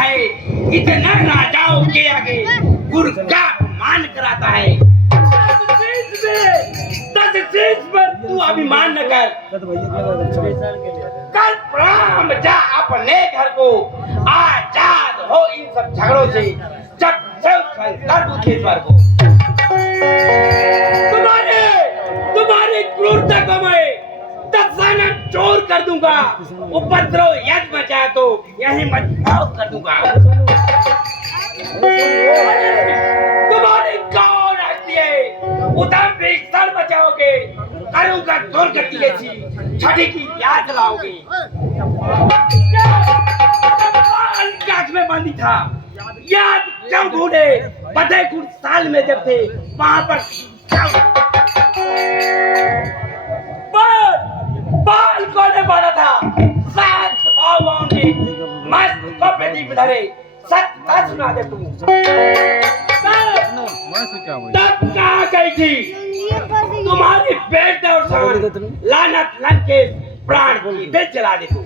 है, इतना राजाओं के आगे गुरु का मान कराता है। 10 चीज पर तू अभिमान न कर। कल प्राण जा अपने घर को, आजाद हो इन सब झगड़ों से। जब संस्कार बुद्धेश्वर को तुम्हारी क्रूरता को मैं दफाना चोर कर दूंगा। उपद्रव यदि बचा तो यही मजबूत कर दूंगा। तुम्हारी कौन हस्ती है उधर भी सर बचाओगे, करूंगा दुर्गति ऐसी छठी की याद लाओगे। कांच में बंदी था, याद क्यों भूले? फतेहपुर साल में जब थे वहां पर बाल कोने मारा था। सात भावों ने मस्त को प्रदीप धरे, सत्ता सुना दे तू। तब कहाँ गई थी तुम्हारी बेटे और शान? लानत लग के प्राण की बेच जला दे तू।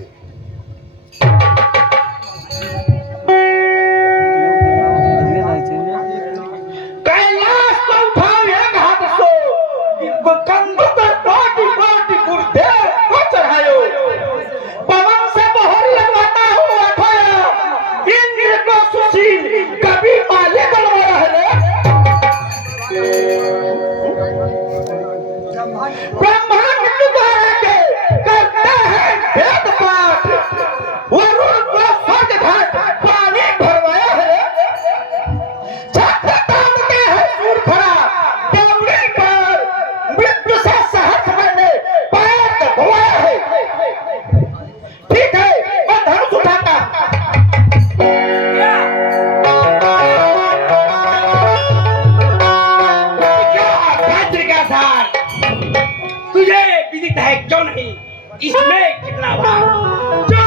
कैलाश को उठाओ एक हाथ से, इनको कंधों पर टोटी टोटी गुरुदेव को चढ़ायो। पवन से मोहर लगवाता हूँ अठाया, इंद्र को सुशील कभी माले बनवाया है रे। ब्रह्मांड तुम्हारा के करता है वेद पाठ, वरुण को स्वर्ग घाट पानी भरवाया है। छत्र तामते है सूर खड़ा देवड़ी पर, मृत्यु से सहस मैंने पैर दबाया है। ठीक है मैं धनुष उठाता। तुझे विदित है क्यों नहीं इसमें कितना भाग? जो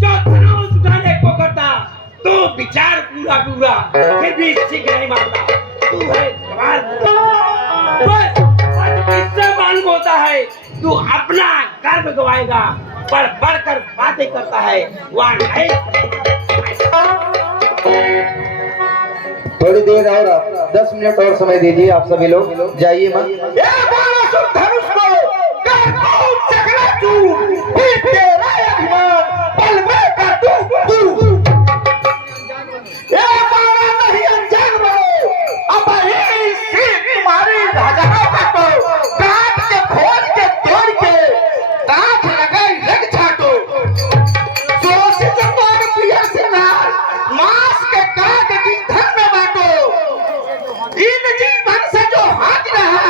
धनुष उठाने को करता तो विचार पूरा पूरा फिर भी सीख नहीं मानता। तू है सवाल बस इससे मालूम होता है तू अपना गर्व गवाएगा, पर बढ़कर बातें करता है वहाँ नहीं। थोड़ी देर और 10 मिनट और समय दीजिए आप सभी लोग, जाइए मत। धनुष को कर दूं चकनाचूर, फिर तेरा अभिमान पल में कर दूं दूर। ये मारा नहीं अनजान बनो, अब ही सी तुम्हारी राजाओं का तो काट के खोल के तोड़ के दांत लगाई लग छाटो। शोषित तोड़ पिया सिंगार मांस के काट की धन में बांटो। इन जीवन से जो हाथ रहा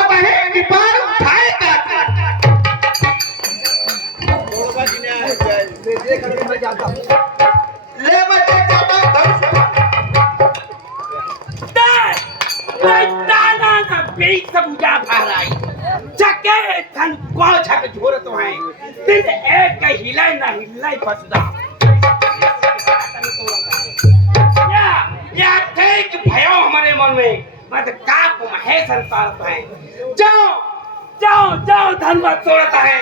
अब ही विपार उठाएगा। ले बच्चे जाता बीच सब उजा भाराई चके धन को छक झोर तो है दिन एक का हिलाई ना हिलाई फसदा। या ठीक भयो हमारे मन में मत काप है संसार है। जाओ जाओ जाओ धनवा तोड़ता है,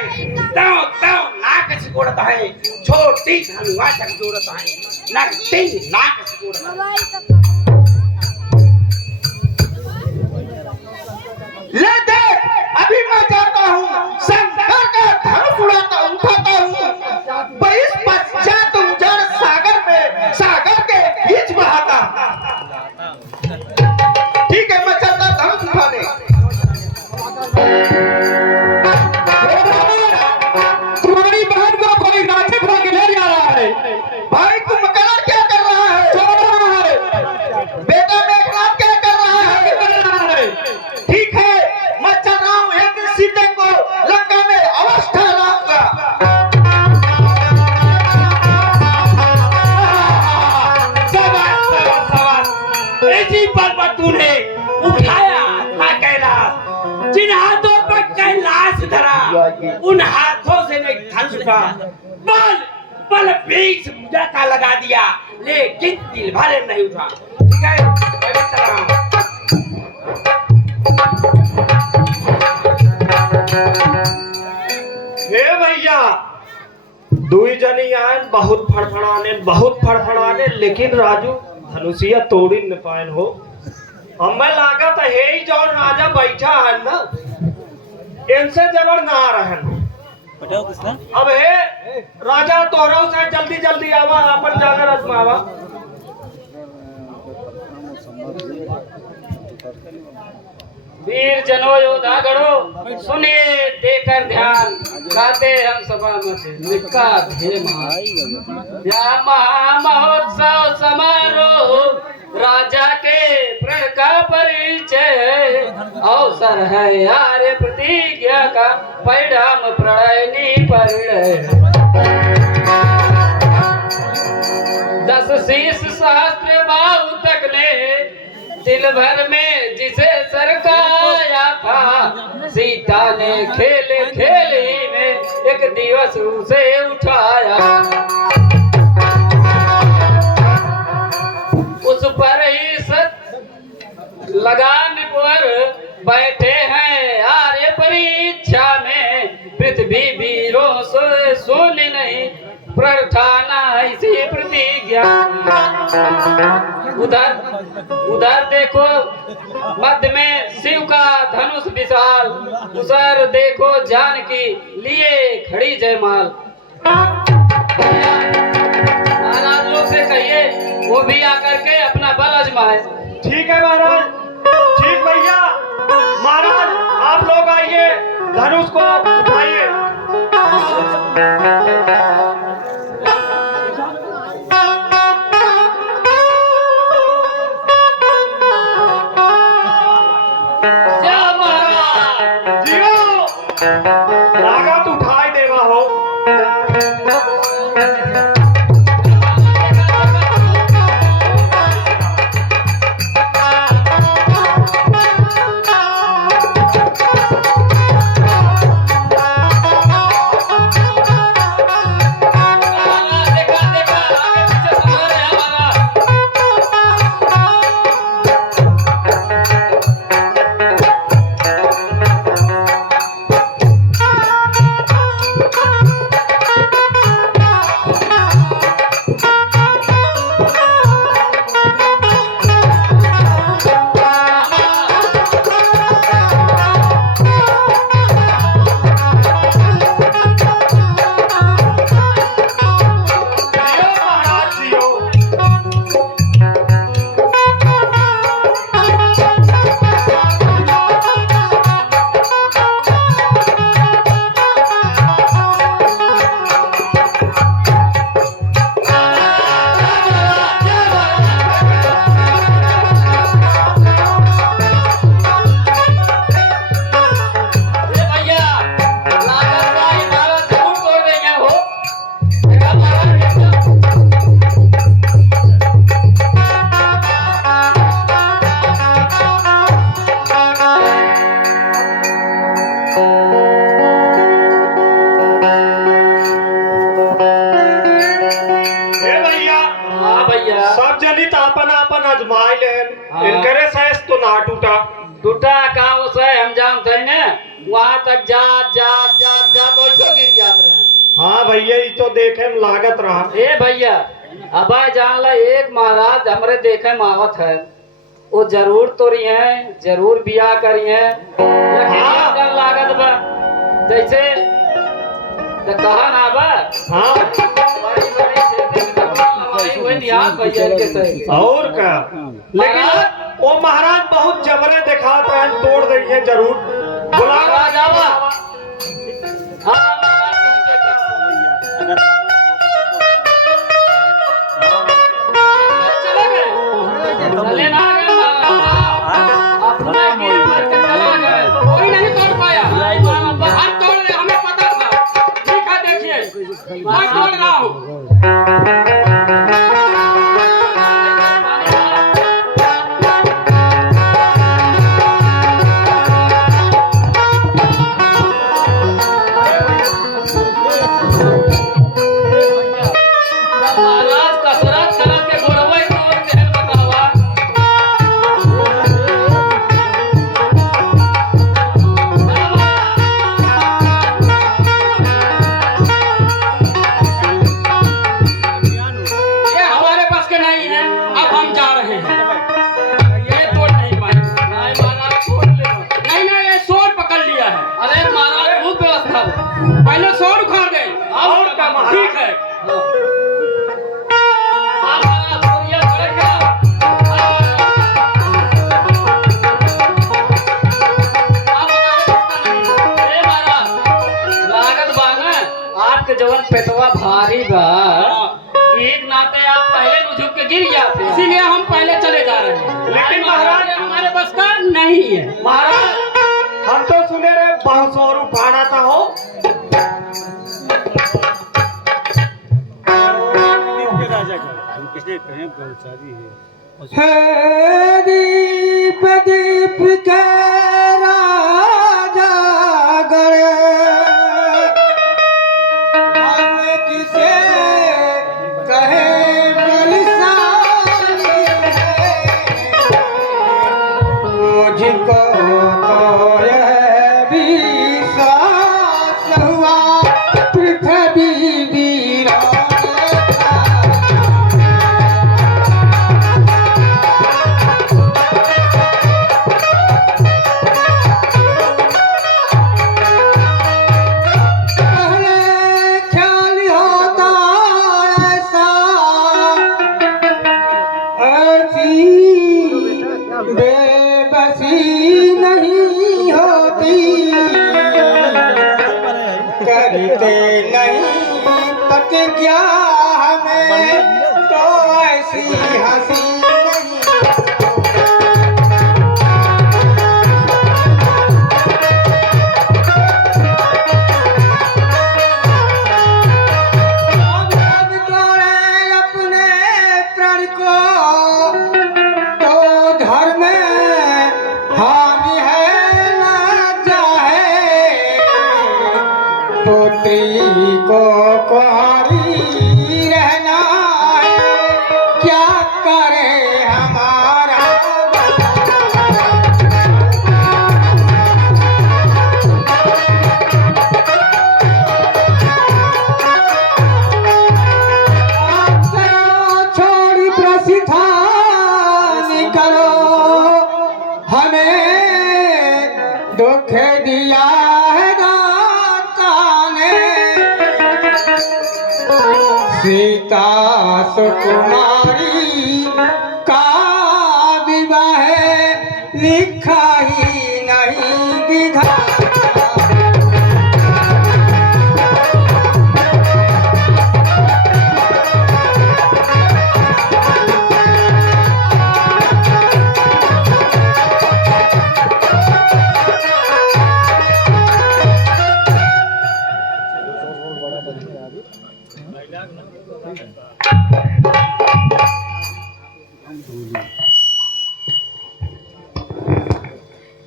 जाओ जाओ नाक सिकोड़ता है। छोटी धनवा छक जोड़ता है, नाक सिकोड़ता है। ले देख अभी मैं जाता हूँ शंकर का धनुष उठाता हूँ। 22 पश्चात उजड़ सागर में सागर के बीच बहाता। ठीक है मैं चलता धनुष उठाने। तुम्हारी बहन को कोई राक्षस उठा के ले जा रहा है। भाई तुम मकान क्या कर रहा है? चल रहा है। बेटा मेघनाथ क्या कर रहा है? कर रहा है। ठीक है मैं चल रहा हूँ, एक दिन सीते को लंका में अवश्य ठहराऊंगा। ऐसी पर तूने उठाया था कैलाश, जिन हाथों पर कैलाश धरा उन हाथों से नहीं धनुष उठा। बल बल बीच मुझा का लगा दिया, लेकिन दिल भरे नहीं उठा। ठीक है मैं चल रहा हूँ। हे भैया दुई जनी आए बहुत फड़फड़ाने लेकिन राजू धनुषिया तोड़ी न पाए हो। हमें लागत है ही जो राजा बैठा है ना इनसे जबर ना रहन। अब हे राजा तोहरा से जल्दी जल्दी आवा अपन जाकर अजमावा। वीर जनो योद्धा गणो सुनिए देकर ध्यान गाते हम सभा में निका या महोत्सव समारोह राजा के प्रण का परिचय अवसर है यार प्रतिज्ञा का परिणाम प्रणयनी परिणय 10 शीश सहस्त्र बाहु तक ने दिल भर में जिसे सरकाया था सीता ने खेल खेल ही में एक दिवस उसे उठाया। उस पर ही सच लगान पर बैठे हैं आर्य परीक्षा में पृथ्वी वीरों से सुन नहीं प्रार्थना इसी प्रतिज्ञा। उधर देखो मध्य में शिव का धनुष विशाल उधर देखो जानकी लिए खड़ी जयमाल। महाराज लोग से कहिए वो भी आकर के अपना बल आजमाए। ठीक है महाराज, ठीक भैया। महाराज आप लोग आइए धनुष को उठाइए। लागत उठाई देवा हो। सब जनी तो अपन अपन अजमाई लेन इनकरे साइज तो ना टूटा का उसे हम जानते हैं ना वहाँ तक जा तो ऐसे गिर जाते रहे। हाँ भैया ये तो देखे में लागत रहा। ए भैया अब जान ला एक महाराज हमरे देखे मावत है वो जरूर तो रही है जरूर बिया करी है लेकिन लागत बा जैसे कहा ना बा। हाँ और का लेकिन वो महाराज बहुत जबरे दिखाते हैं तोड़ रही है जरूर बुला जावा। चले ना अपना गिर मार के चला गए कोई नहीं तोड़ पाया। हम तोड़ रहे हमें पता था। ठीक है देखिए मैं तोड़ रहा हूँ। हम जा रहे हैं। ये तोड़ नहीं पाएंगे। नहीं महाराज छोड़ ले। नहीं नहीं, ये शोर पकड़ लिया है। अरे महाराज खूब व्यवस्था हो। पहले शोर उखाड़ दे। और क्या महाराज? ठीक है। हाँ महाराज बोलिए करेगा। ए महाराज लागत बा ना आपके जवन पेटवा भारी बा। एक नाते आप पहले न झुक के गिर जाते। इसीलिए हम पहले चले जा रहे हैं। लेकिन महाराज हमारे बस का नहीं है। महाराज हम तो सुने रहे 500 रुपया था हो। है दीप दीप के राजा गणे, हम किसे कहे बलशाली है, मुझको तो यह विश्वास हुआ पृथ्वी वीरान था। बेबसी नहीं होती, करते नहीं प्रतिज्ञा हमें तो ऐसी हंसी नहीं। अब तोड़े अपने प्रण को तो धर्म हानि है ना चाहे, पुत्री को कुंवारी रहना है, क्या करे हमारा छोड़ी प्रसिद्धा निकलो, हमें दुख दिया है दाता ने, सीता सुकुमारी का विवाह लिखा ही नहीं विधाता।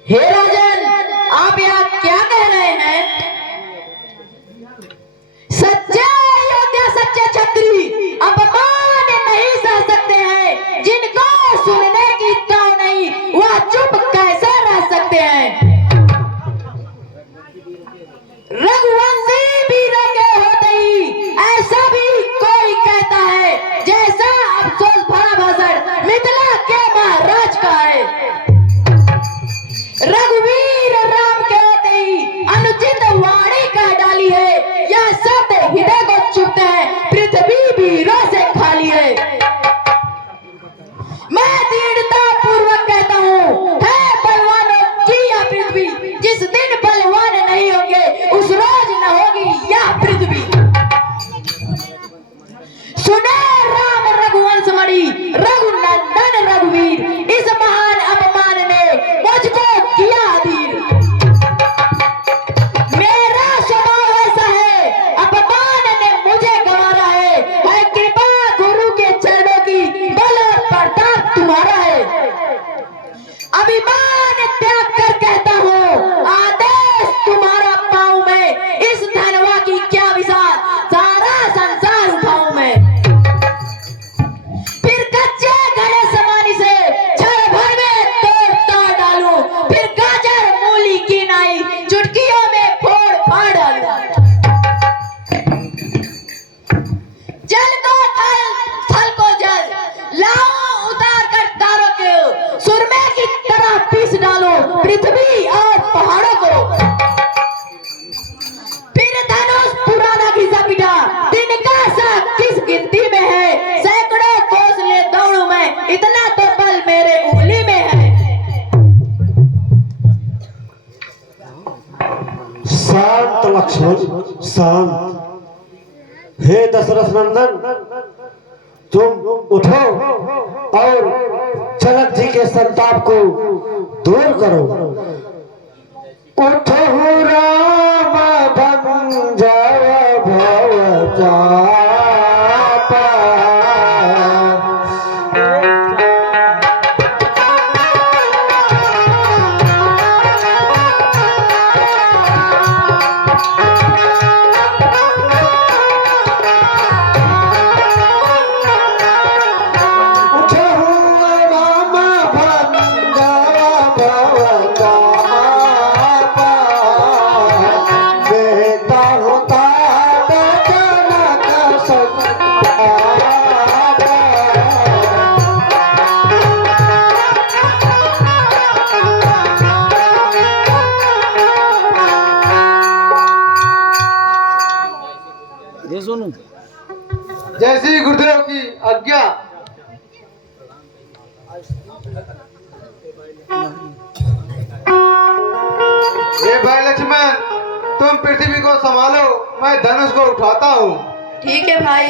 हे राजन, आप यहाँ क्या कह रहे हैं? सच्चे अयोध्या सच्चे छत्री अपमान नहीं सह सकते हैं। जिनको सुनने की ताव नहीं वह चुप कैसे रह सकते हैं? रघुवंशी वीरों के होते ही ऐसा भी कोई कहता है, जैसा अफसोस भरा भाषण मिथिला के महाराज का है। रघु शांत। हे दशरथ नंदन, तुम उठो और जनक जी के संताप को दूर करो। उठो राम भंजर भव चापा। जैसी गुरुदेव की आज्ञा। ये भाई लक्ष्मण, तुम पृथ्वी को संभालो, मैं धनुष को उठाता हूँ। ठीक है भाई।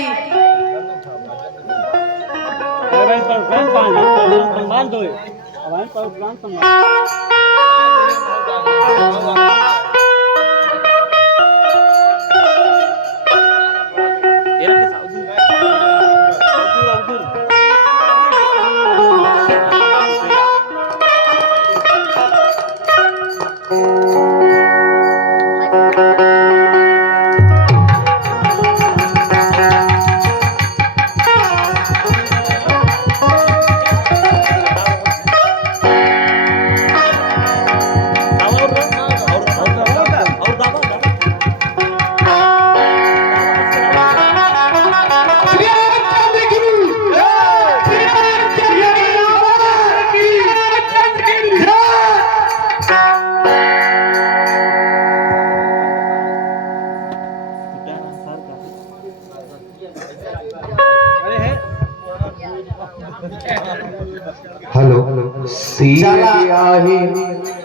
हेलो।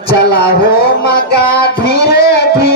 चला हो मगा धीरे धीरे